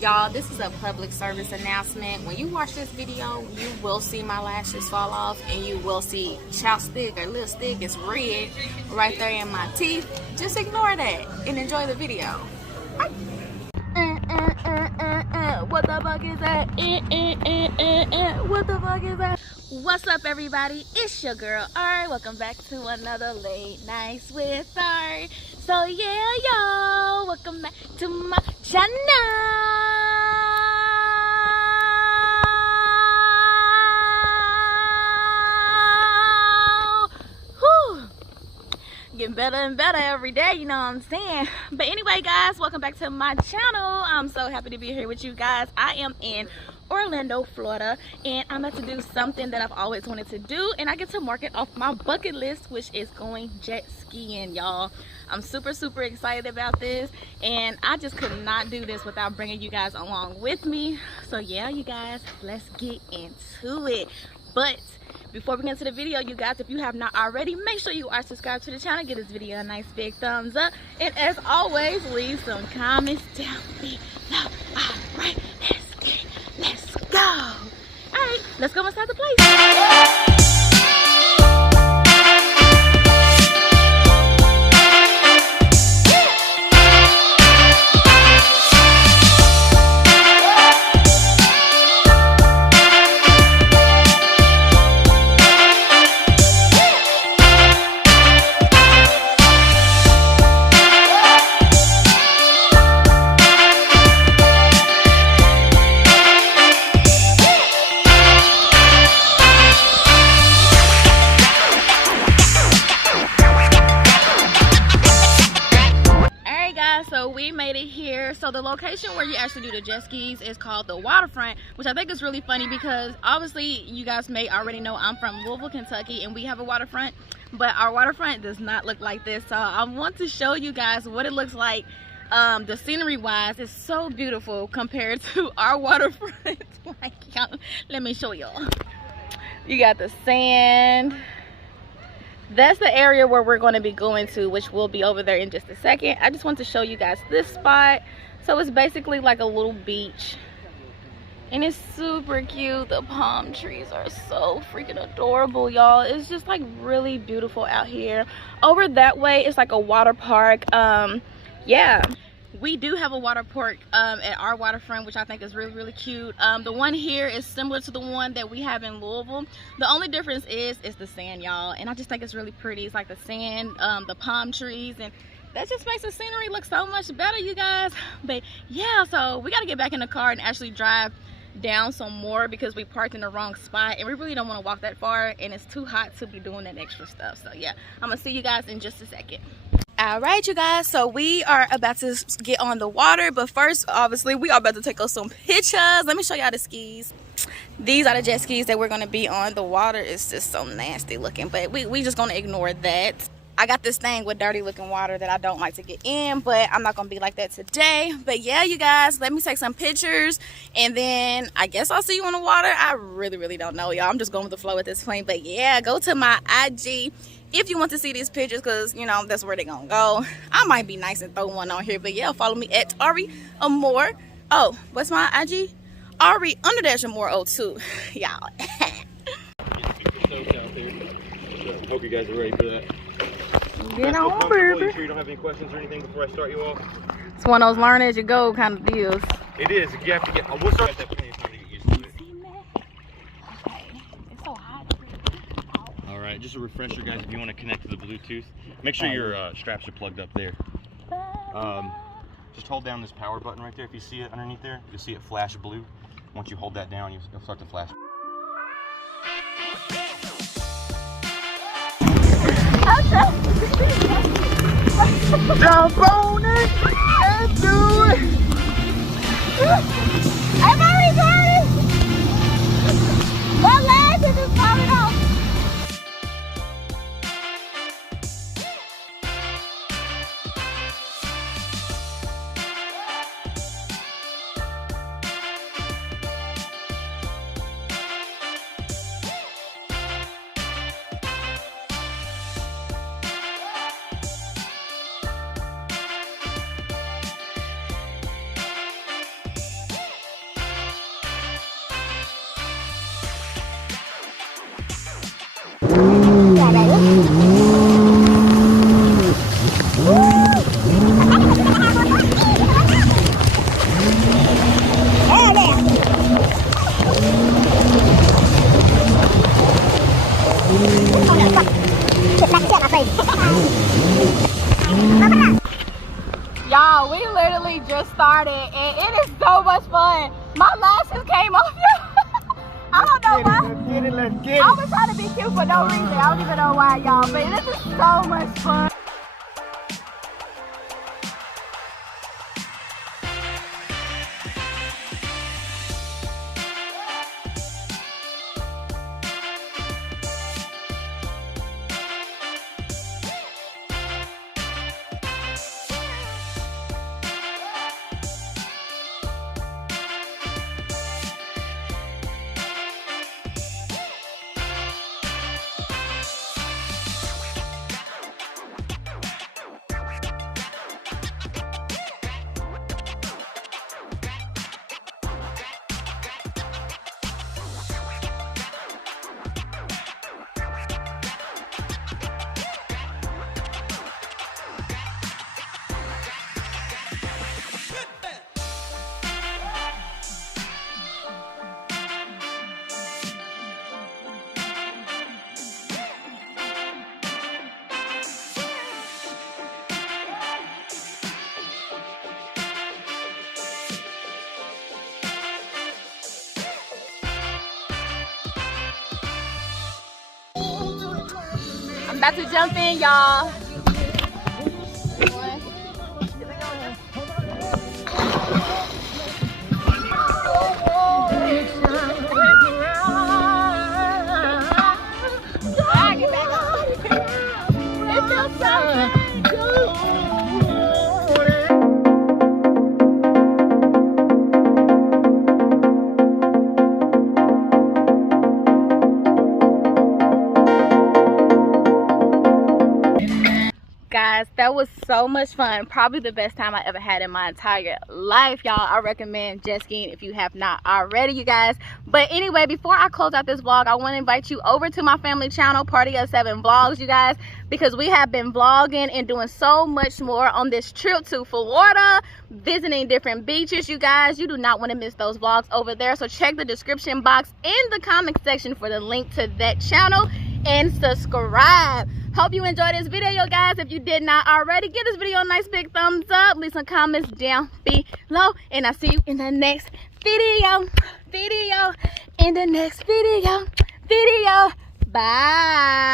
Y'all, this is a public service announcement. When you watch this video, you will see my lashes fall off and you will see chapstick or lipstick is red right there in my teeth. Just ignore that and enjoy the video. What the fuck is that? What the fuck is that? What's up, everybody? It's your girl Ari. Welcome back to another late nights with Ari. So yeah, y'all, welcome back to my channel. Whew. Getting better and better every day, you know what I'm saying? But anyway, guys, welcome back to my channel. I'm so happy to be here with you guys. I am in Orlando, Florida, and I'm about to do something that I've always wanted to do, and I get to mark it off my bucket list, which is going jet skiing, y'all. I'm super excited about this, and I just could not do this without bringing you guys along with me. So yeah, you guys, let's get into it. But before we get into the video, you guys, if you have not already, make sure you are subscribed to the channel. Give this video a nice big thumbs up, and as always, leave some comments down below. All right, let's go. All right, let's go inside the place. So we made it here. So the location where you actually do the jet skis is called the waterfront, which I think is really funny because obviously you guys may already know I'm from Louisville, Kentucky, and we have a waterfront, but our waterfront does not look like this. So I want to show you guys what it looks like. The scenery wise is so beautiful compared to our waterfront. Like, let me show y'all. You got the sand. That's the area where we're going to be going to, which will be over there in just a second. I just want to show you guys this spot. So it's basically like a little beach, and it's super cute. The palm trees are so freaking adorable, y'all. It's just like really beautiful out here. Over that way, it's like a water park. Yeah, we do have a water park at our waterfront, which I think is really cute. The one here is similar to the one that we have in Louisville. The only difference is the sand, y'all, and I just think it's really pretty. It's like the sand, the palm trees, and that just makes the scenery look so much better, you guys. But yeah, so we got to get back in the car and actually drive down some more because we parked in the wrong spot, and we really don't want to walk that far, and it's too hot to be doing that extra stuff. So yeah, I'm gonna see you guys in just a second. All right, you guys, so we are about to get on the water, but first, obviously, we are about to take us some pictures. Let me show y'all the skis. These are the jet skis that we're going to be on. The water is just so nasty looking, but we just going to ignore that. I got this thing with dirty looking water that I don't like to get in, but I'm not going to be like that today. But yeah, you guys, let me take some pictures, and then I guess I'll see you on the water. I really don't know, y'all. I'm just going with the flow at this point. But yeah, go to my IG if you want to see these pictures, because you know that's where they're gonna go. I might be nice and throw one on here, but yeah, follow me at Ari Amore. Oh, what's my IG? Ari _Amore 02. Y'all. Hope you guys are ready for that. Get on, baby. You sure you don't have any questions or anything before I start you off? It's one of those learn as you go kind of deals. It is. You have to get. We'll start at that plenty of time to get used to it. It's so hot. All right, just a refresher, guys. If you want to connect to the Bluetooth, make sure your straps are plugged up there. Just hold down this power button right there. If you see it underneath there, you'll see it flash blue. Once you hold that down, you'll start to flash. Jump on it and do it. I'm already started. My legs are just falling off. fun. My lashes came off. I don't know why. Let's get it. I was trying to be cute for no reason. I don't even know why, y'all. But this is so much fun. I'm about to jump in, y'all. Guys, that was so much fun. Probably the best time I ever had in my entire life, y'all. I recommend jet skiing if you have not already, you guys. But anyway, before I close out this vlog, I want to invite you over to my family channel, Party of 7 Vlogs, you guys, because we have been vlogging and doing so much more on this trip to Florida, visiting different beaches, you guys. You do not want to miss those vlogs over there. So check the description box in the comment section for the link to that channel and subscribe. Hope you enjoyed this video, guys. If you did not already, give this video a nice big thumbs up, leave some comments down below, and I'll see you in the next video. In the next video. Bye.